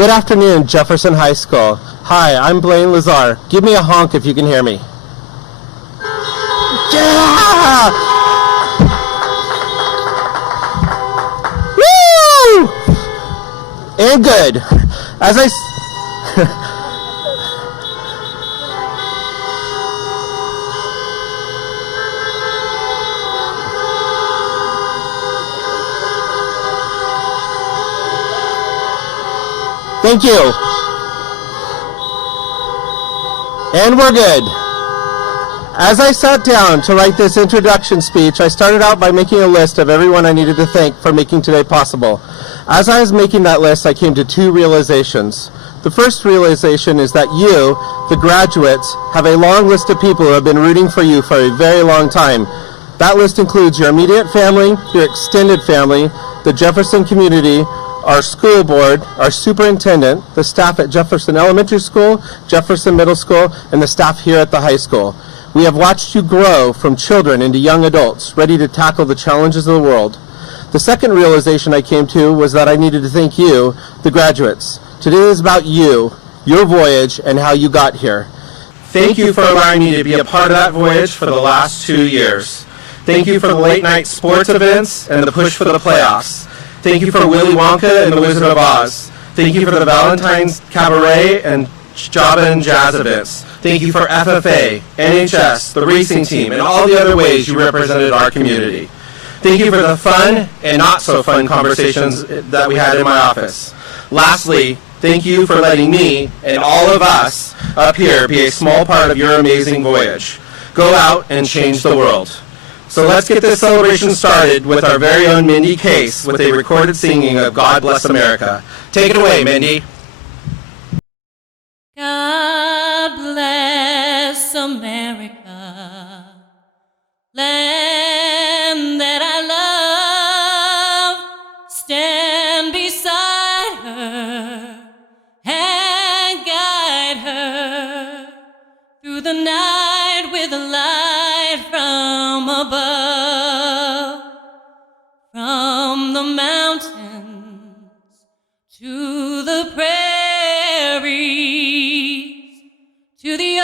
Good afternoon, Jefferson High School. Hi, I'm Blaine Lazar. Give me a honk if you can hear me. Yeah! Woo! And good. As I... Thank you. And we're good. As I sat down to write this introduction speech, I started out by making a list of everyone I needed to thank for making today possible. As I was making that list, I came to two realizations. The first realization is that you, the graduates, have a long list of people who have been rooting for you for a very long time. That list includes your immediate family, your extended family, the Jefferson community, our school board, our superintendent, the staff at Jefferson Elementary School, Jefferson Middle School, and the staff here at the high school. We have watched you grow from children into young adults, ready to tackle the challenges of the world. The second realization I came to was that I needed to thank you, the graduates. Today is about you, your voyage, and how you got here. Thank you for allowing me to be a part of that voyage for the last 2 years. Thank you for the late night sports events and the push for the playoffs. Thank you for Willy Wonka and the Wizard of Oz. Thank you for the Valentine's Cabaret and Java and Jazz events. Thank you for FFA, NHS, the racing team, and all the other ways you represented our community. Thank you for the fun and not so fun conversations that we had in my office. Lastly, thank you for letting me and all of us up here be a small part of your amazing voyage. Go out and change the world. So let's get this celebration started with our very own Mindy Case with a recorded singing of God Bless America. Take it away, Mindy. God bless America, land that I love. Stand beside her and guide her through the night with a light from above, from the mountains to the prairies, to the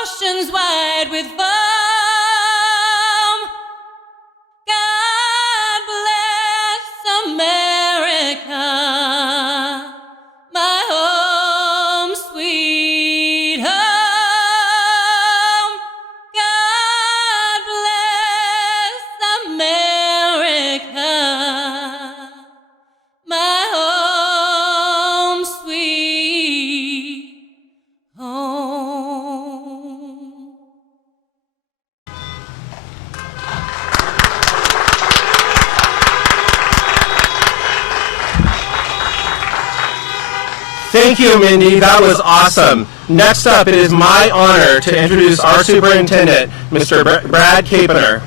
oceans wide with foam. God bless America, my home, sweet home. God bless America, my home, sweet home. Thank you, Mindy. That was awesome. Next up, it is my honor to introduce our superintendent, Mr. Brad Capener.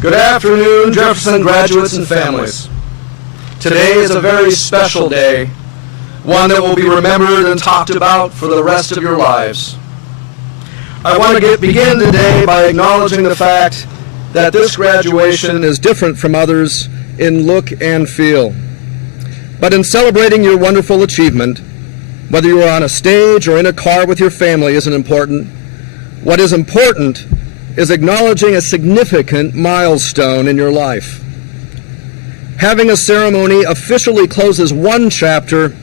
Good afternoon, Jefferson graduates and families. Today is a very special day, one that will be remembered and talked about for the rest of your lives. I want to begin today by acknowledging the fact that this graduation is different from others in look and feel. But in celebrating your wonderful achievement, whether you are on a stage or in a car with your family isn't important. What is important is acknowledging a significant milestone in your life. Having a ceremony officially closes one chapter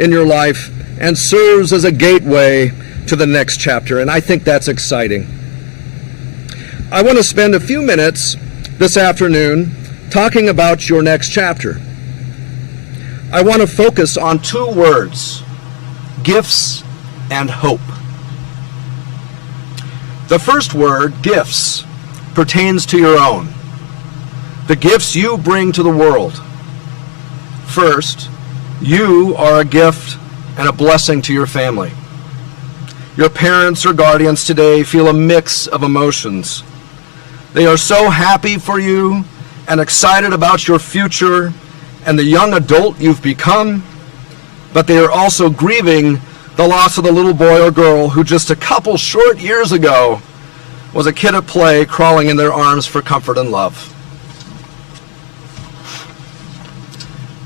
in your life and serves as a gateway to the next chapter, and I think that's exciting. I want to spend a few minutes this afternoon talking about your next chapter. I want to focus on two words: gifts and hope. The first word, gifts, pertains to your own, the gifts you bring to the world. First, you are a gift and a blessing to your family. Your parents or guardians today feel a mix of emotions. They are so happy for you and excited about your future and the young adult you've become, but they are also grieving the loss of the little boy or girl who just a couple short years ago was a kid at play crawling in their arms for comfort and love.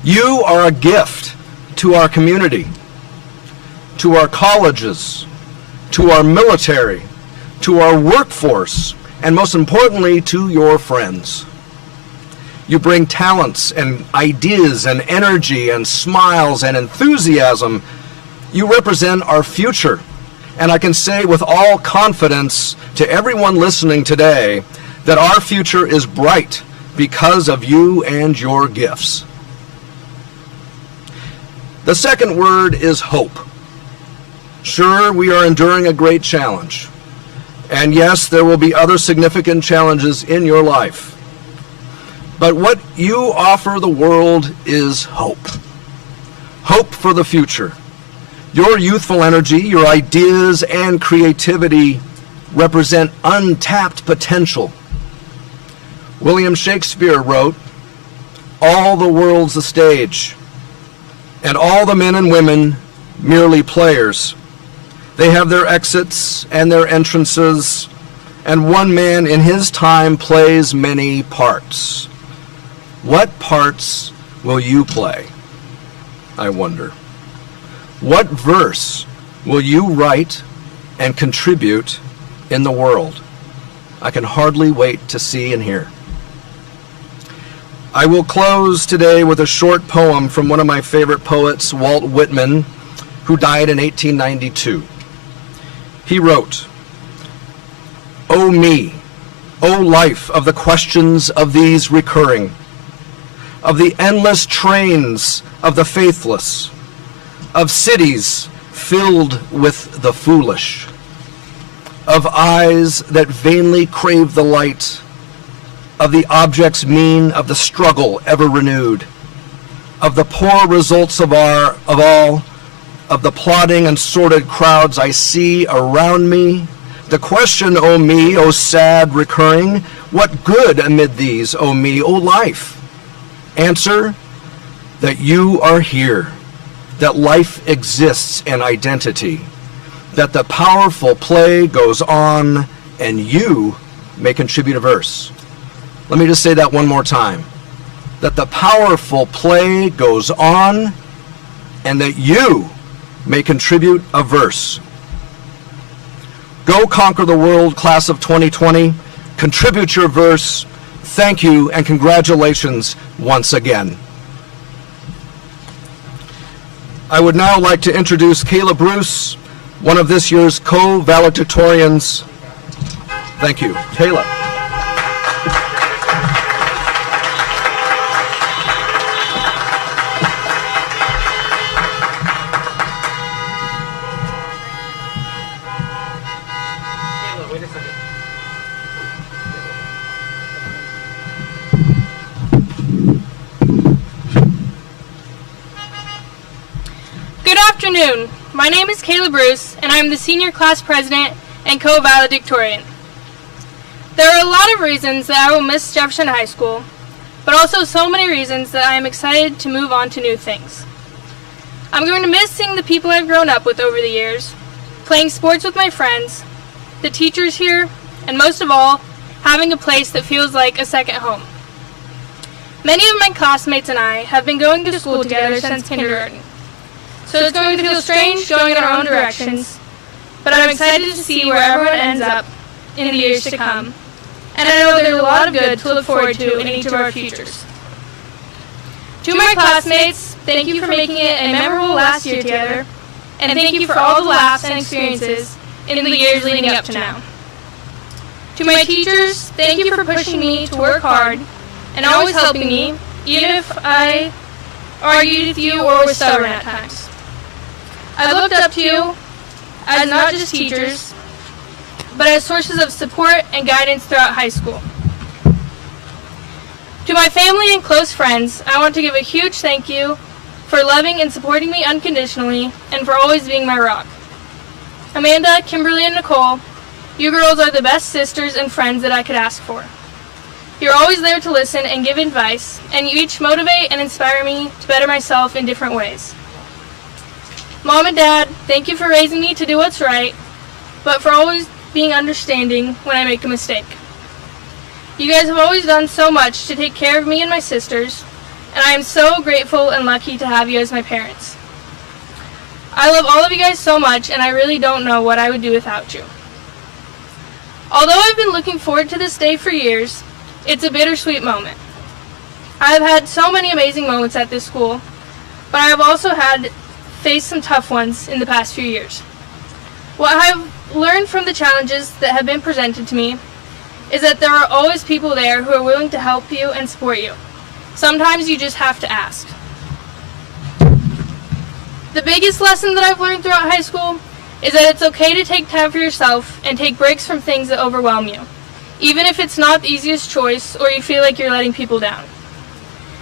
You are a gift to our community, to our colleges, to our military, to our workforce, and most importantly, to your friends. You bring talents and ideas and energy and smiles and enthusiasm. You represent our future. And I can say with all confidence to everyone listening today that our future is bright because of you and your gifts. The second word is hope. Sure, we are enduring a great challenge. And yes, there will be other significant challenges in your life. But what you offer the world is hope. Hope for the future. Your youthful energy, your ideas, and creativity represent untapped potential. William Shakespeare wrote, "All the world's a stage, and all the men and women merely players. They have their exits and their entrances, and one man in his time plays many parts." What parts will you play, I wonder? What verse will you write and contribute in the world? I can hardly wait to see and hear. I will close today with a short poem from one of my favorite poets, Walt Whitman, who died in 1892. He wrote, "O me, O life of the questions of these recurring, of the endless trains of the faithless, of cities filled with the foolish, of eyes that vainly crave the light, of the objects mean of the struggle ever renewed, of the poor results of all, of the plodding and sordid crowds I see around me, the question, O me, O sad recurring, what good amid these, O me, O life? Answer, that you are here, that life exists in identity, that the powerful play goes on, and you may contribute a verse." Let me just say that one more time. That the powerful play goes on, and that you may contribute a verse. Go conquer the world, class of 2020. Contribute your verse. Thank you and congratulations once again. I would now like to introduce Kayla Bruce, one of this year's co-valedictorians. Thank you. Kayla. Good afternoon. My name is Kayla Bruce, and I'm the senior class president and co-valedictorian. There are a lot of reasons that I will miss Jefferson High School, but also so many reasons that I am excited to move on to new things. I'm going to miss seeing the people I've grown up with over the years, playing sports with my friends, the teachers here, and most of all, having a place that feels like a second home. Many of my classmates and I have been going to school together since kindergarten, so it's going to feel strange going in our own directions, but I'm excited to see where everyone ends up in the years to come, and I know there's a lot of good to look forward to in each of our futures. To my classmates, thank you for making it a memorable last year together, and thank you for all the laughs and experiences in the years leading up to now. To my teachers, thank you for pushing me to work hard and always helping me, even if I argued with you or was stubborn at times. I looked up to you as not just teachers, but as sources of support and guidance throughout high school. To my family and close friends, I want to give a huge thank you for loving and supporting me unconditionally and for always being my rock. Amanda, Kimberly, and Nicole, you girls are the best sisters and friends that I could ask for. You're always there to listen and give advice, and you each motivate and inspire me to better myself in different ways. Mom and Dad, thank you for raising me to do what's right, but for always being understanding when I make a mistake. You guys have always done so much to take care of me and my sisters, and I am so grateful and lucky to have you as my parents. I love all of you guys so much, and I really don't know what I would do without you. Although I've been looking forward to this day for years, it's a bittersweet moment. I have had so many amazing moments at this school, but I have also faced some tough ones in the past few years. What I have learned from the challenges that have been presented to me is that there are always people there who are willing to help you and support you. Sometimes you just have to ask. The biggest lesson that I've learned throughout high school is that it's okay to take time for yourself and take breaks from things that overwhelm you, even if it's not the easiest choice or you feel like you're letting people down.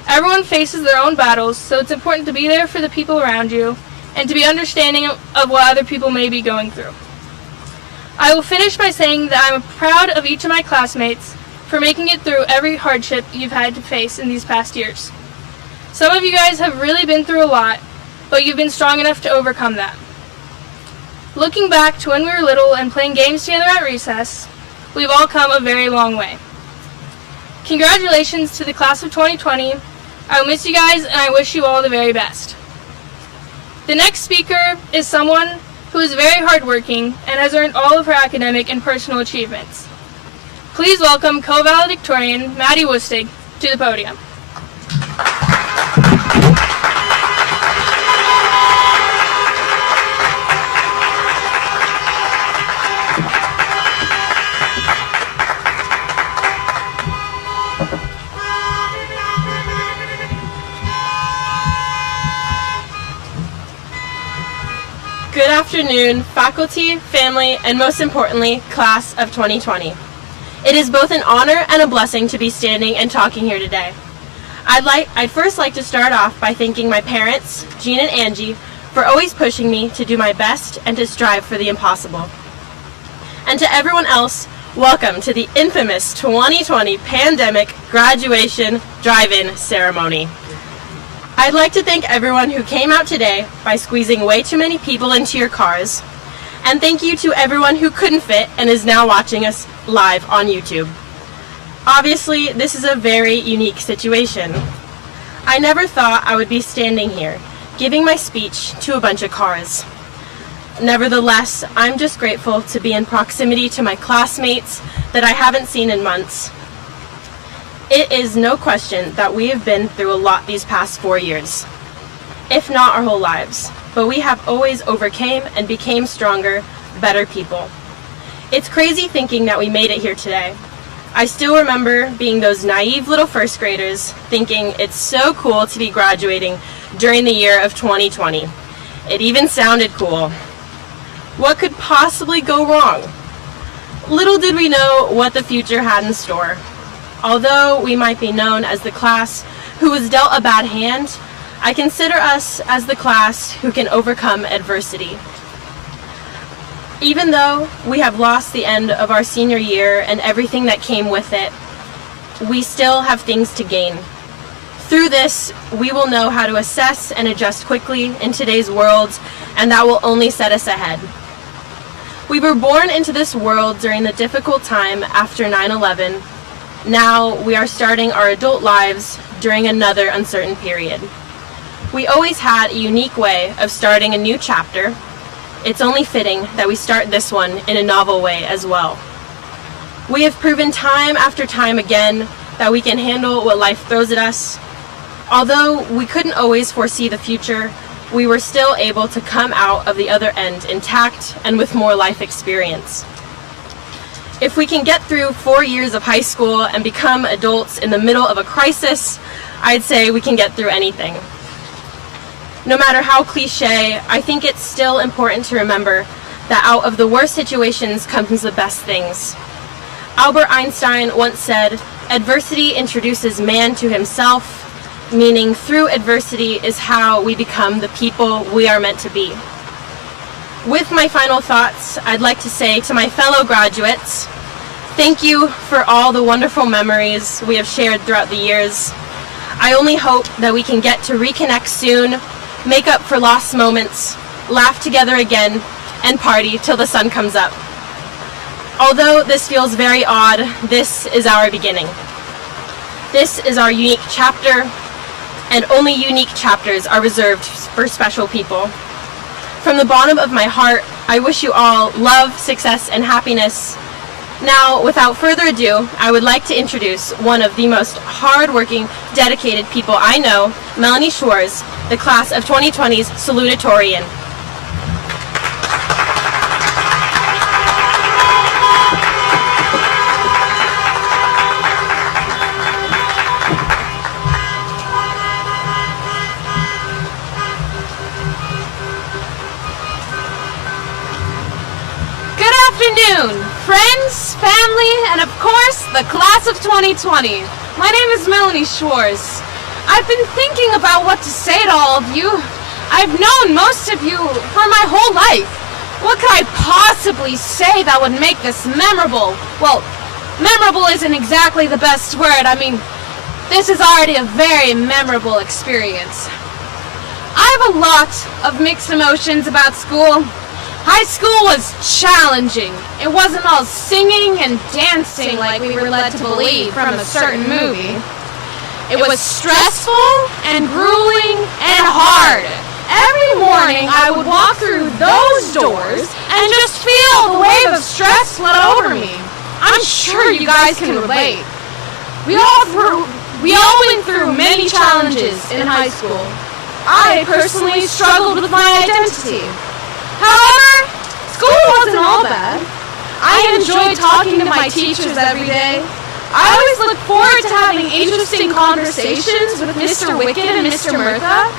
Everyone faces their own battles, so it's important to be there for the people around you and to be understanding of what other people may be going through. I will finish by saying that I'm proud of each of my classmates for making it through every hardship you've had to face in these past years. Some of you guys have really been through a lot, but you've been strong enough to overcome that. Looking back to when we were little and playing games together at recess, we've all come a very long way. Congratulations to the class of 2020. I will miss you guys, and I wish you all the very best. The next speaker is someone who is very hardworking and has earned all of her academic and personal achievements. Please welcome co-valedictorian Maddie Wustig to the podium. Good afternoon, faculty, family, and most importantly, class of 2020. It is both an honor and a blessing to be standing and talking here today. I'd first like to start off by thanking my parents, Jean and Angie, for always pushing me to do my best and to strive for the impossible. And to everyone else, welcome to the infamous 2020 pandemic graduation drive-in ceremony. I'd like to thank everyone who came out today by squeezing way too many people into your cars. And thank you to everyone who couldn't fit and is now watching us live on YouTube. Obviously, this is a very unique situation. I never thought I would be standing here, giving my speech to a bunch of cars. Nevertheless, I'm just grateful to be in proximity to my classmates that I haven't seen in months. It is no question that we have been through a lot these past 4 years, if not our whole lives, but we have always overcame and became stronger, better people. It's crazy thinking that we made it here today. I still remember being those naive little first graders thinking it's so cool to be graduating during the year of 2020. It even sounded cool. What could possibly go wrong? Little did we know what the future had in store. Although we might be known as the class who was dealt a bad hand, I consider us as the class who can overcome adversity. Even though we have lost the end of our senior year and everything that came with it, we still have things to gain. Through this, we will know how to assess and adjust quickly in today's world, and that will only set us ahead. We were born into this world during the difficult time after 9/11. Now we are starting our adult lives during another uncertain period. We always had a unique way of starting a new chapter. It's only fitting that we start this one in a novel way as well. We have proven time after time again that we can handle what life throws at us. Although we couldn't always foresee the future, we were still able to come out of the other end intact and with more life experience. If we can get through 4 years of high school and become adults in the middle of a crisis, I'd say we can get through anything. No matter how cliche, I think it's still important to remember that out of the worst situations comes the best things. Albert Einstein once said, "Adversity introduces man to himself," meaning through adversity is how we become the people we are meant to be. With my final thoughts, I'd like to say to my fellow graduates, thank you for all the wonderful memories we have shared throughout the years. I only hope that we can get to reconnect soon, make up for lost moments, laugh together again, and party till the sun comes up. Although this feels very odd, this is our beginning. This is our unique chapter, and only unique chapters are reserved for special people. From the bottom of my heart, I wish you all love, success, and happiness. Now, without further ado, I would like to introduce one of the most hard-working, dedicated people I know, Melanie Schwartz, the class of 2020's salutatorian. Friends, family, and of course, the class of 2020. My name is Melanie Schwartz. I've been thinking about what to say to all of you. I've known most of you for my whole life. What could I possibly say that would make this memorable? Well, memorable isn't exactly the best word. I mean, this is already a very memorable experience. I have a lot of mixed emotions about school. High school was challenging. It wasn't all singing and dancing like we were led to believe from a certain movie. It was stressful and grueling and hard. Every morning I would walk through those doors and just feel the wave of stress flood over me. I'm sure you guys can relate. We all went through many challenges in high school. I personally struggled with my identity. However, school wasn't all bad. I enjoyed talking to my teachers every day. I always looked forward to having interesting conversations with Mr. Wicked and Mr. Murtha.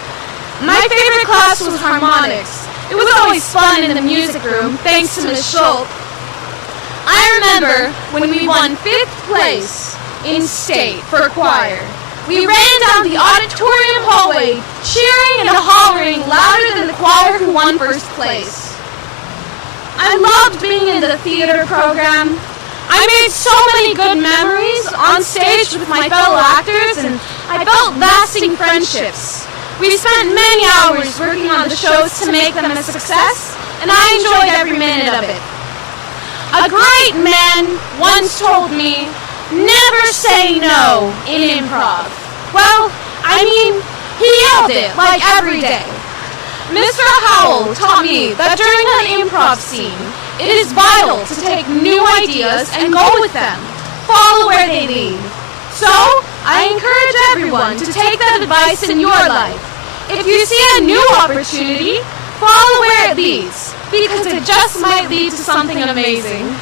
My favorite class was harmonics. It was always fun in the music room, thanks to Ms. Schultz. I remember when we won 5th place in state for choir. We ran down the auditorium hallway, cheering and hollering louder than the choir who won 1st place. I loved being in the theater program. I made so many good memories on stage with my fellow actors, and I built lasting friendships. We spent many hours working on the shows to make them a success, and I enjoyed every minute of it. A great man once told me, "Never say no in improv." Well, I mean, he yelled it like every day. Mr. Howell taught me that during an improv scene, it is vital to take new ideas and go with them, follow where they lead. So, I encourage everyone to take that advice in your life. If you see a new opportunity, follow where it leads, because it just might lead to something amazing.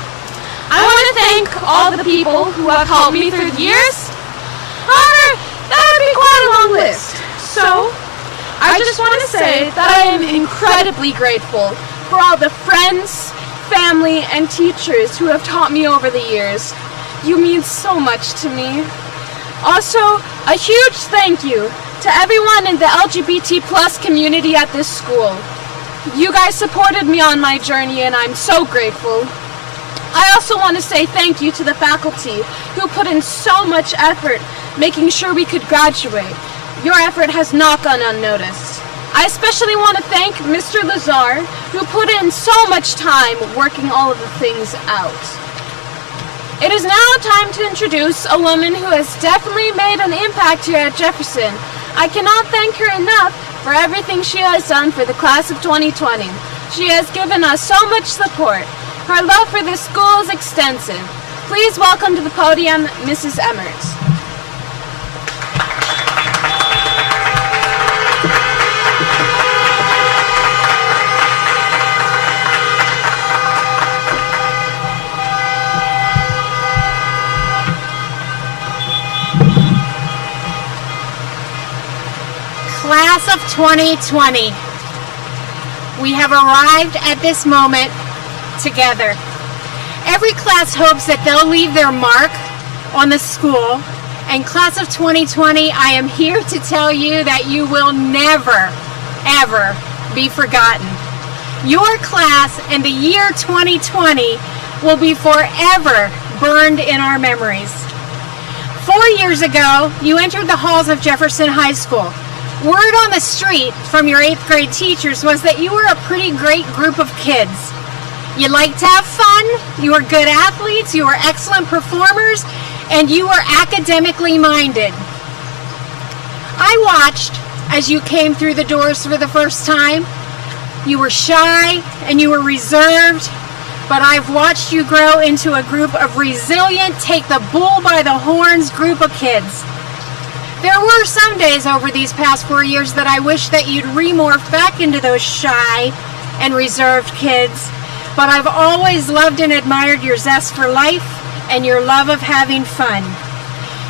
I want to thank all the people who have helped me through the years. However, that would be quite a long list. So, I just want to say that I am incredibly grateful for all the friends, family, and teachers who have taught me over the years. You mean so much to me. Also, a huge thank you to everyone in the LGBT+ community at this school. You guys supported me on my journey, and I'm so grateful. I also want to say thank you to the faculty who put in so much effort making sure we could graduate. Your effort has not gone unnoticed. I especially want to thank Mr. Lazar, who put in so much time working all of the things out. It is now time to introduce a woman who has definitely made an impact here at Jefferson. I cannot thank her enough for everything she has done for the class of 2020. She has given us so much support. Her love for this school is extensive. Please welcome to the podium, Mrs. Emmert. Class of 2020, we have arrived at this moment together. Every class hopes that they'll leave their mark on the school, and class of 2020, I am here to tell you that you will never, ever be forgotten. Your class and the year 2020 will be forever burned in our memories. 4 years ago, you entered the halls of Jefferson High School. Word on the street from your 8th grade teachers was that you were a pretty great group of kids. You liked to have fun, you were good athletes, you were excellent performers, and you were academically minded. I watched as you came through the doors for the first time. You were shy and you were reserved, but I've watched you grow into a group of resilient, take the bull by the horns group of kids. There were some days over these past 4 years that I wish that you'd remorph back into those shy and reserved kids, but I've always loved and admired your zest for life and your love of having fun.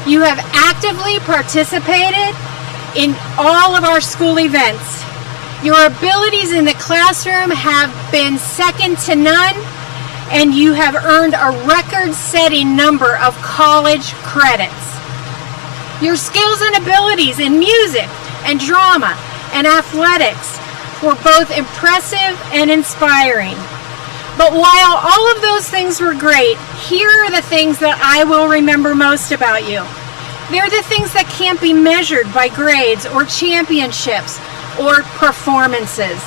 You have actively participated in all of our school events. Your abilities in the classroom have been second to none, and you have earned a record-setting number of college credits. Your skills and abilities in music and drama and athletics were both impressive and inspiring. But while all of those things were great, here are the things that I will remember most about you. They're the things that can't be measured by grades or championships or performances.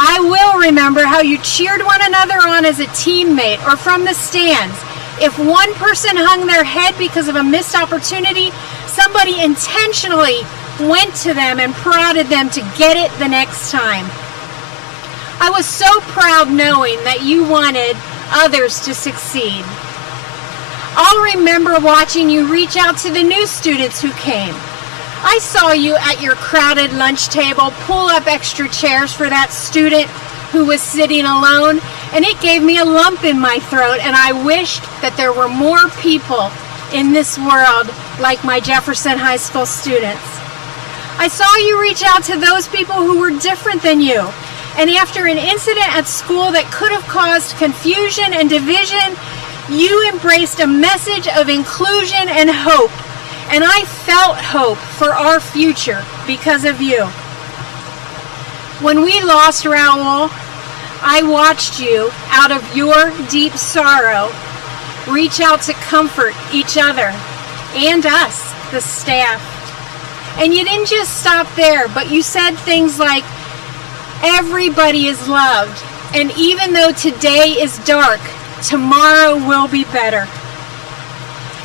I will remember how you cheered one another on as a teammate or from the stands. If one person hung their head because of a missed opportunity, somebody intentionally went to them and prodded them to get it the next time. I was so proud knowing that you wanted others to succeed. I'll remember watching you reach out to the new students who came. I saw you at your crowded lunch table pull up extra chairs for that student who was sitting alone, and it gave me a lump in my throat, and I wished that there were more people in this world like my Jefferson High School students. I saw you reach out to those people who were different than you, and after an incident at school that could have caused confusion and division, you embraced a message of inclusion and hope, and I felt hope for our future because of you. When we lost Raul, I watched you, out of your deep sorrow, reach out to comfort each other and us, the staff. And you didn't just stop there, but you said things like, everybody is loved, and even though today is dark, tomorrow will be better.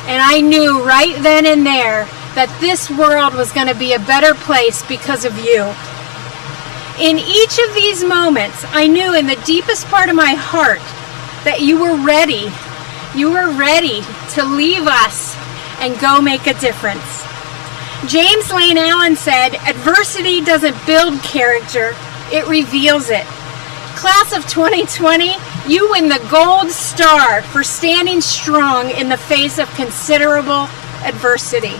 And I knew right then and there that this world was going to be a better place because of you. In each of these moments, I knew in the deepest part of my heart that you were ready. You were ready to leave us and go make a difference. James Lane Allen said, adversity doesn't build character, it reveals it. Class of 2020, you win the gold star for standing strong in the face of considerable adversity.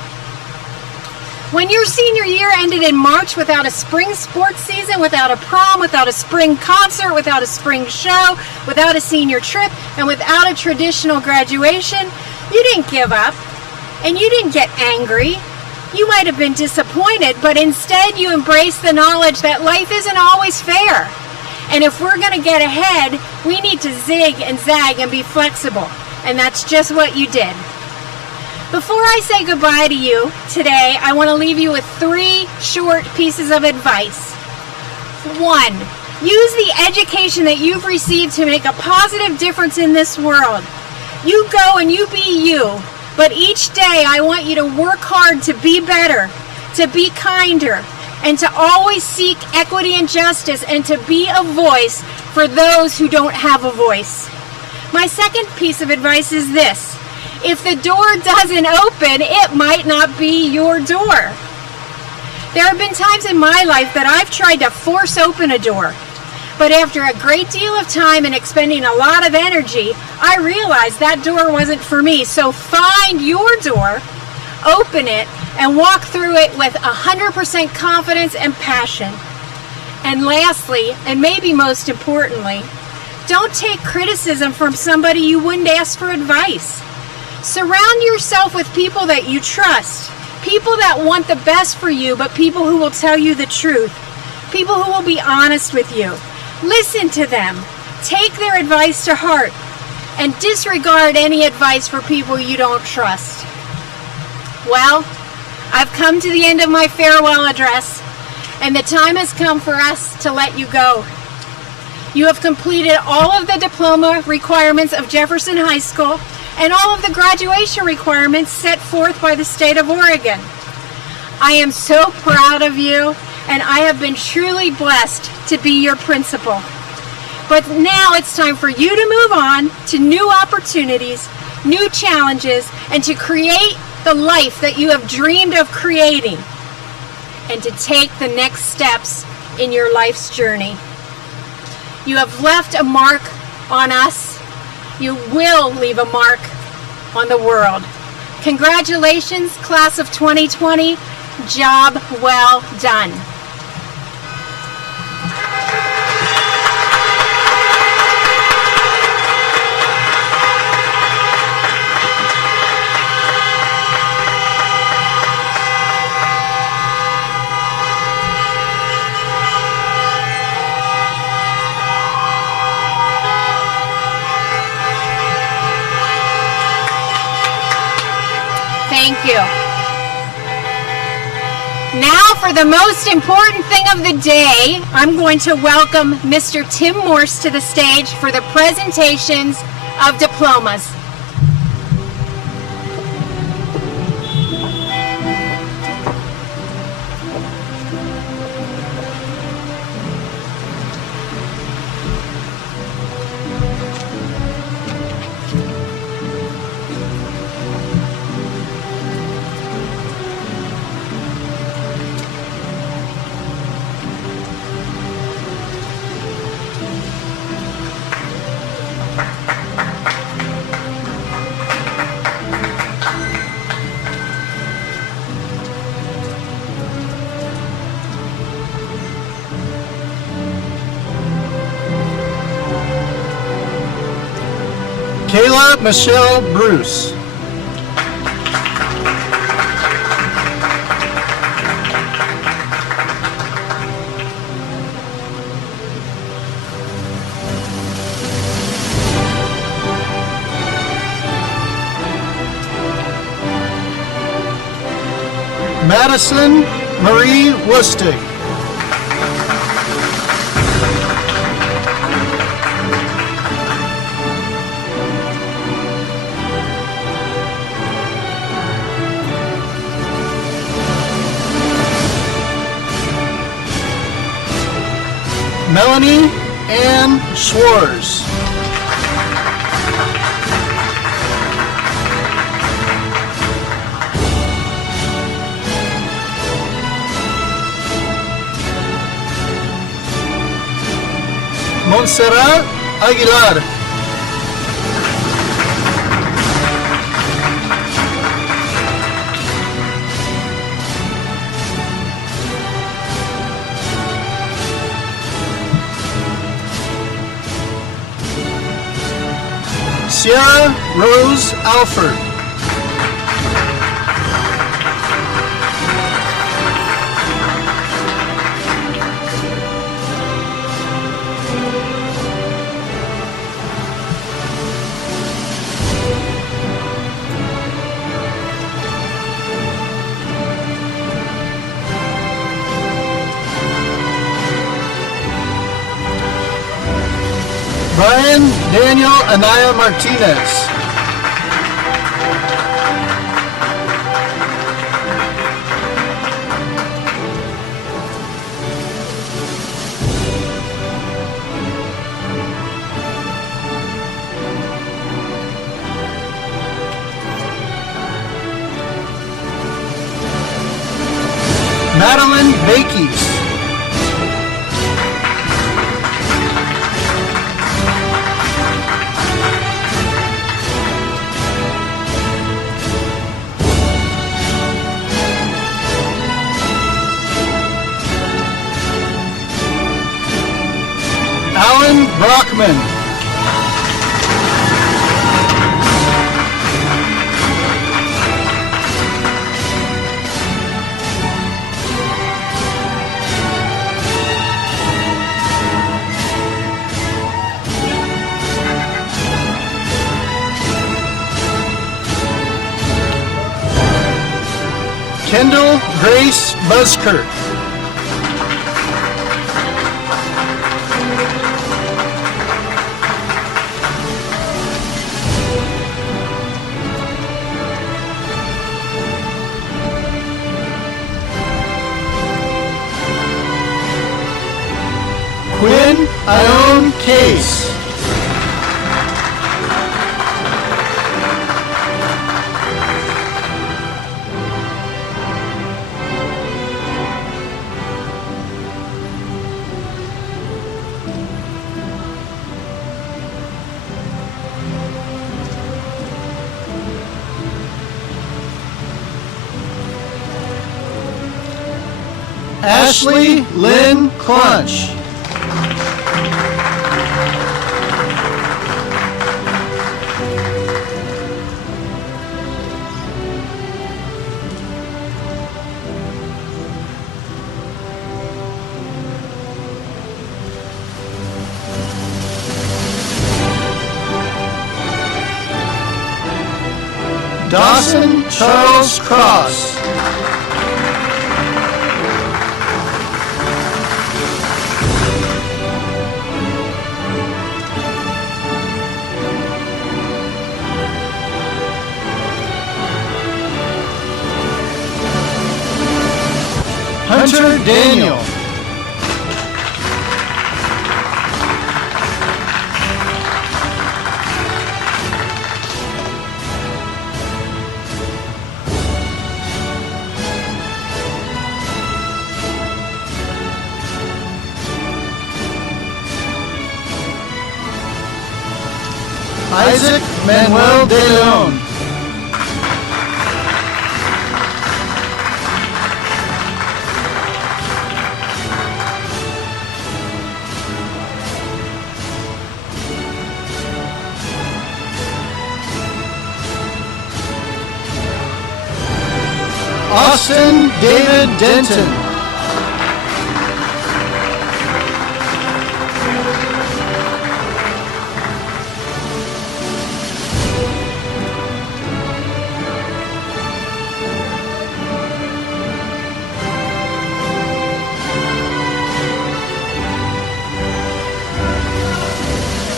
When your senior year ended in March without a spring sports season, without a prom, without a spring concert, without a spring show, without a senior trip, and without a traditional graduation, you didn't give up, and you didn't get angry. You might have been disappointed, but instead you embraced the knowledge that life isn't always fair. And if we're going to get ahead, we need to zig and zag and be flexible. And that's just what you did. Before I say goodbye to you today, I want to leave you with 3 short pieces of advice. 1, use the education that you've received to make a positive difference in this world. You go and you be you, but each day I want you to work hard to be better, to be kinder, and to always seek equity and justice, and to be a voice for those who don't have a voice. My second piece of advice is this. If the door doesn't open, it might not be your door. There have been times in my life that I've tried to force open a door, but after a great deal of time and expending a lot of energy, I realized that door wasn't for me. So find your door, open it, and walk through it with 100% confidence and passion. And lastly, and maybe most importantly, don't take criticism from somebody you wouldn't ask for advice. Surround yourself with people that you trust, people that want the best for you, but people who will tell you the truth, people who will be honest with you. Listen to them, take their advice to heart, and disregard any advice for people you don't trust. Well, I've come to the end of my farewell address, and the time has come for us to let you go. You have completed all of the diploma requirements of Jefferson High School and all of the graduation requirements set forth by the state of Oregon. I am so proud of you, and I have been truly blessed to be your principal. But now it's time for you to move on to new opportunities, new challenges, and to create the life that you have dreamed of creating, and to take the next steps in your life's journey. You have left a mark on us. You will leave a mark on the world. Congratulations, class of 2020. Job well done. Thank you. Now for the most important thing of the day, I'm going to welcome Mr. Tim Morse to the stage for the presentations of diplomas. Kayla Michelle Bruce. Madison Marie Lustig. Melanie Ann Schwartz. Montserrat Aguilar. Sierra Rose Alford. Brian Daniel Anaya Martinez. Madeline Bakies. Alan Brockman. Kendall Kendall Grace Buskirk. Quinn Ione Case. Ashley Lynn Clunch. Dawson Charles Cross. Hunter Daniel. Isaac Manuel de Leon. Austin David Denton.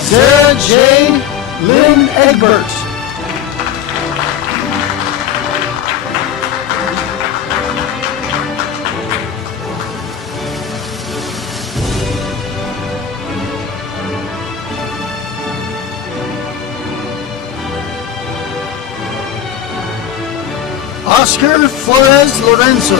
Sarah J. Lynn Egbert. Oscar Flores Lorenzo.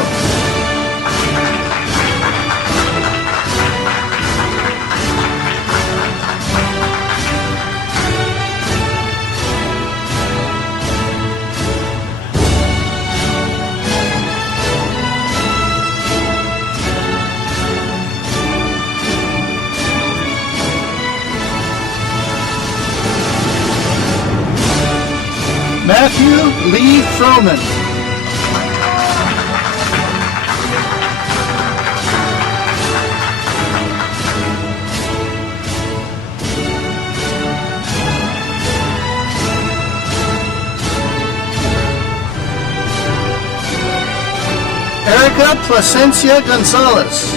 Matthew Lee Froman. Erica Placencia Gonzalez.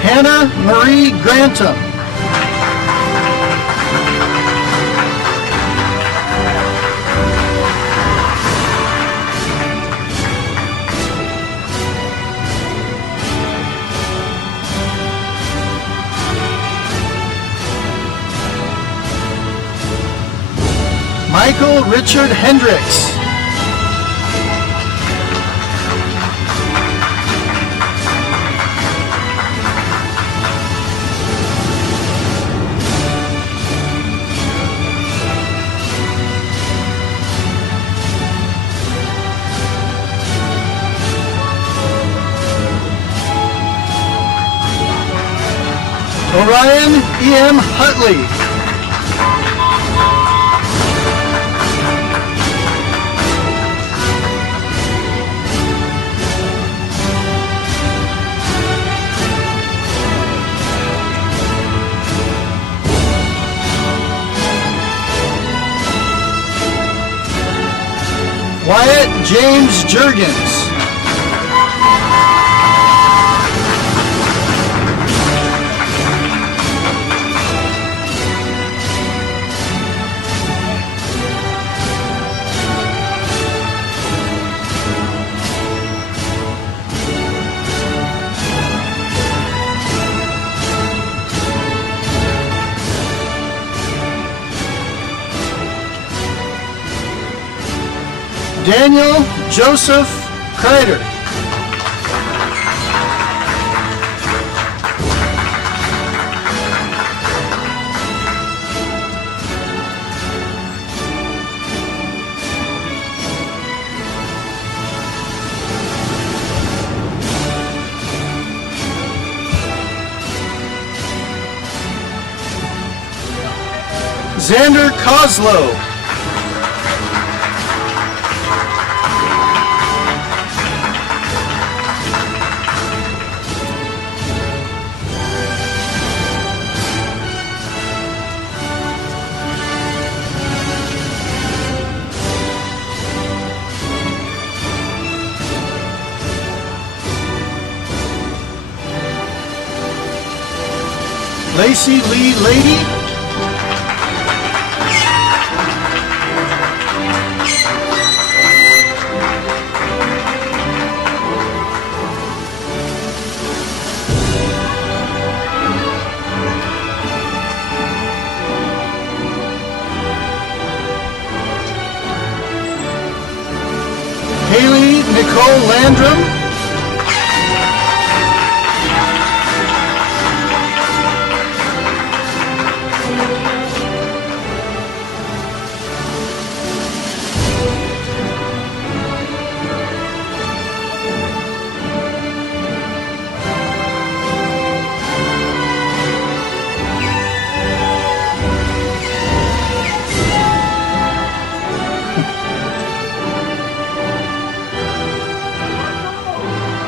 Hannah Marie Grantham. Michael Richard Hendricks. Orion E.M. Hutley. James Jurgens. Daniel Joseph Kreider. Xander Kozlow. Lacey Lee Lady. Haley Nicole Landrum.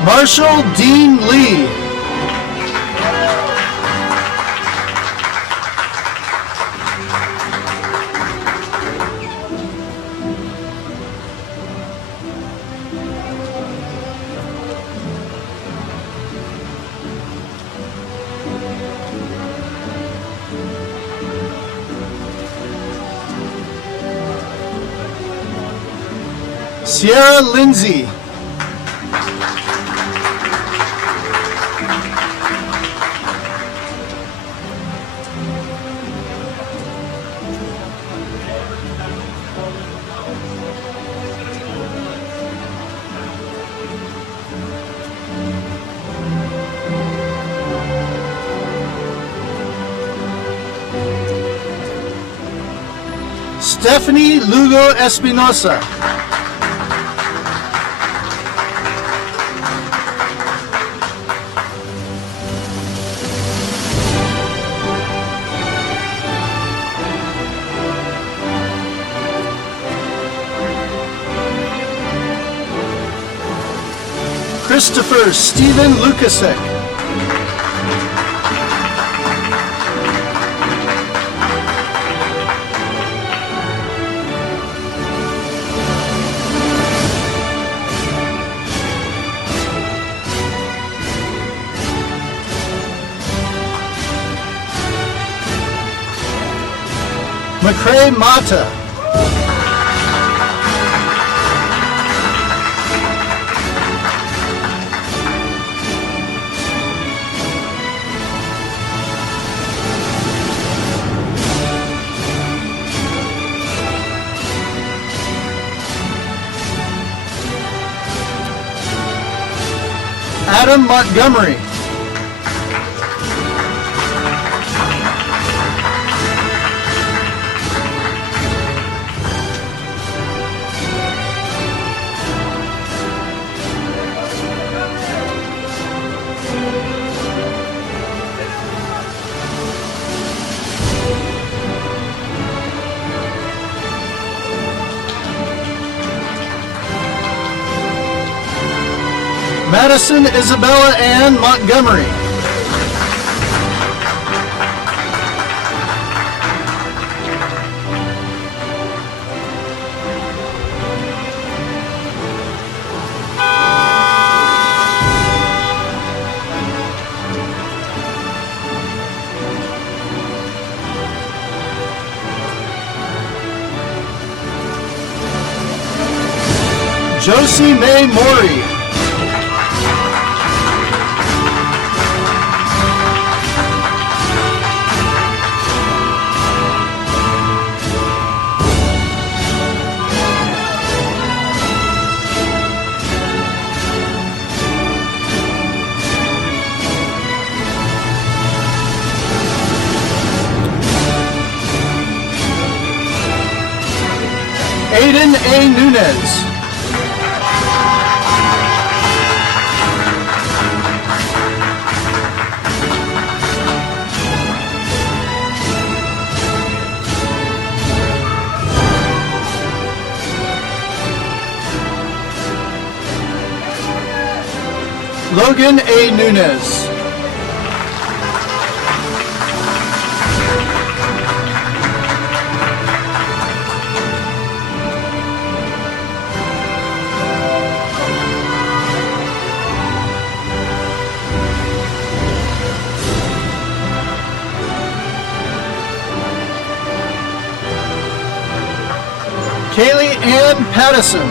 Marshall Dean Lee. Sierra Lindsay. Stephanie Lugo Espinosa. Christopher Stephen Lukasek. McCray Mata. Adam Montgomery. Madison Isabella Ann Montgomery. Josie May Maury. Aiden A. Nunez. Logan A. Nunez. Kaylee Ann Pattison.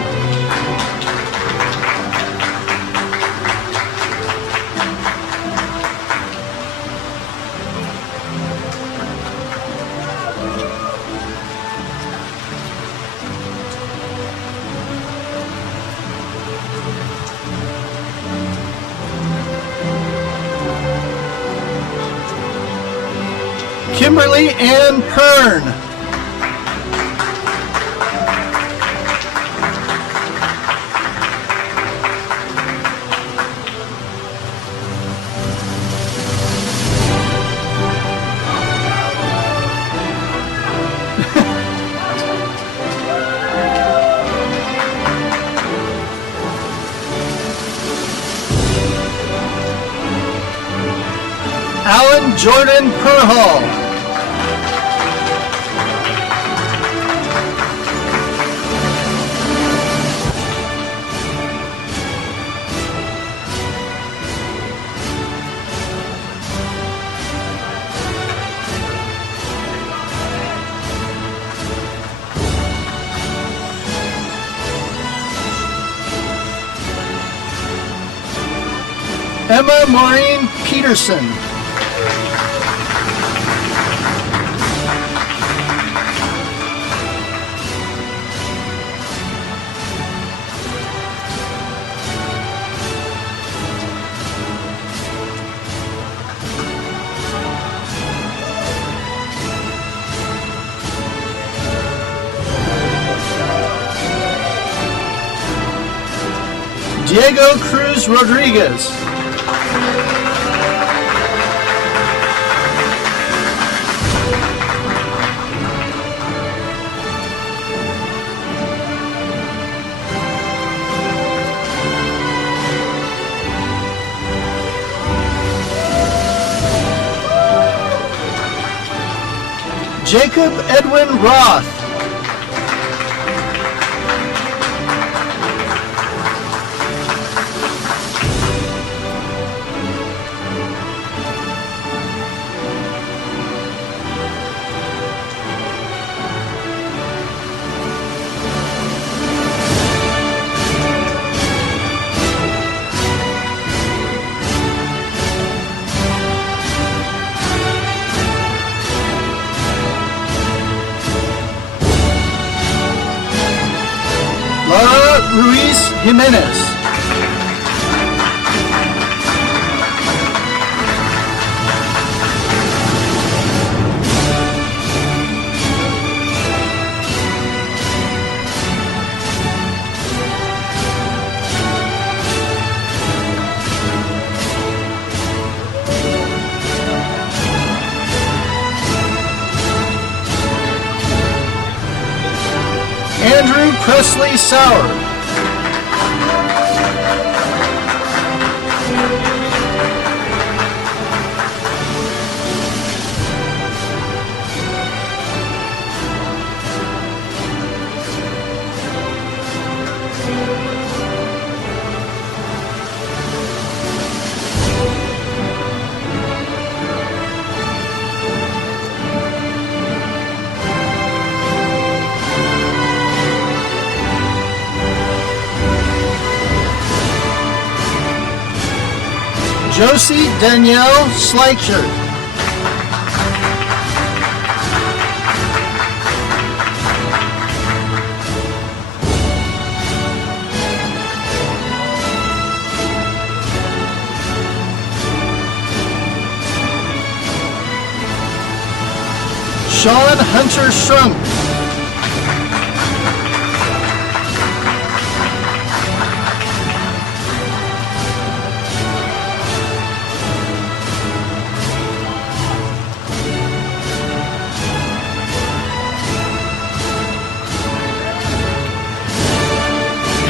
Kimberly Ann Pern. Alan Jordan Perhall. Emma Maureen Peterson. Diego Cruz Rodriguez. Jacob Edwin Roth. Laura Ruiz Jimenez. Andrew Presley Sauer. Josie Danielle Schleicher. Sean Hunter Shrunk.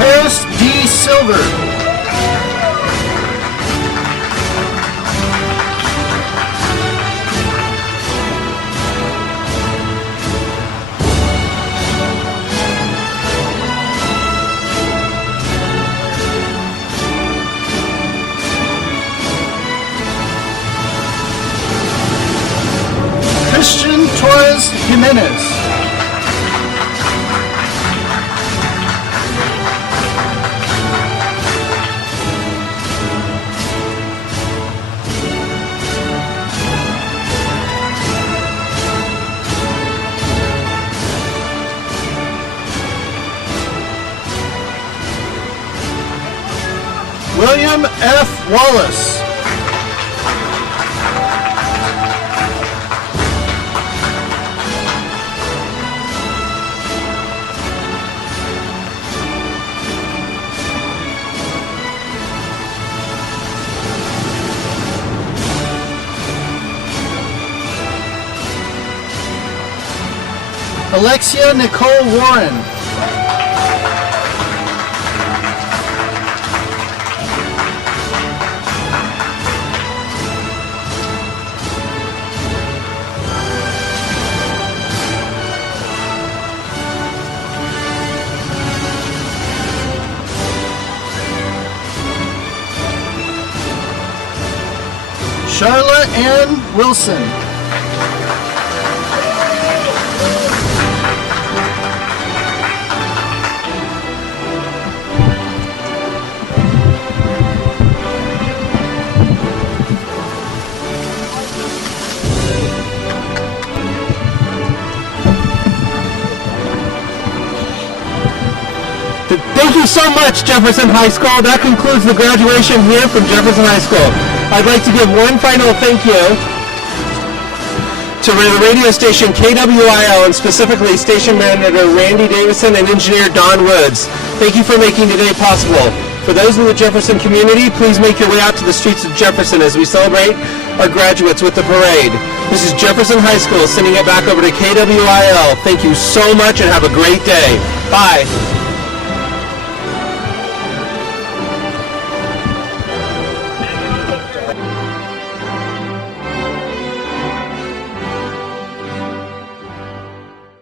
Paris D. Silver. Christian Torres Jimenez. William F. Wallace. Alexia Nicole Warren. Charlotte Ann Wilson. Thank you so much, Jefferson High School. That concludes the graduation here from Jefferson High School. I'd like to give one final thank you to the radio station KWIL and specifically station manager Randy Davison and engineer Don Woods. Thank you for making today possible. For those in the Jefferson community, please make your way out to the streets of Jefferson as we celebrate our graduates with the parade. This is Jefferson High School sending it back over to KWIL. Thank you so much and have a great day. Bye.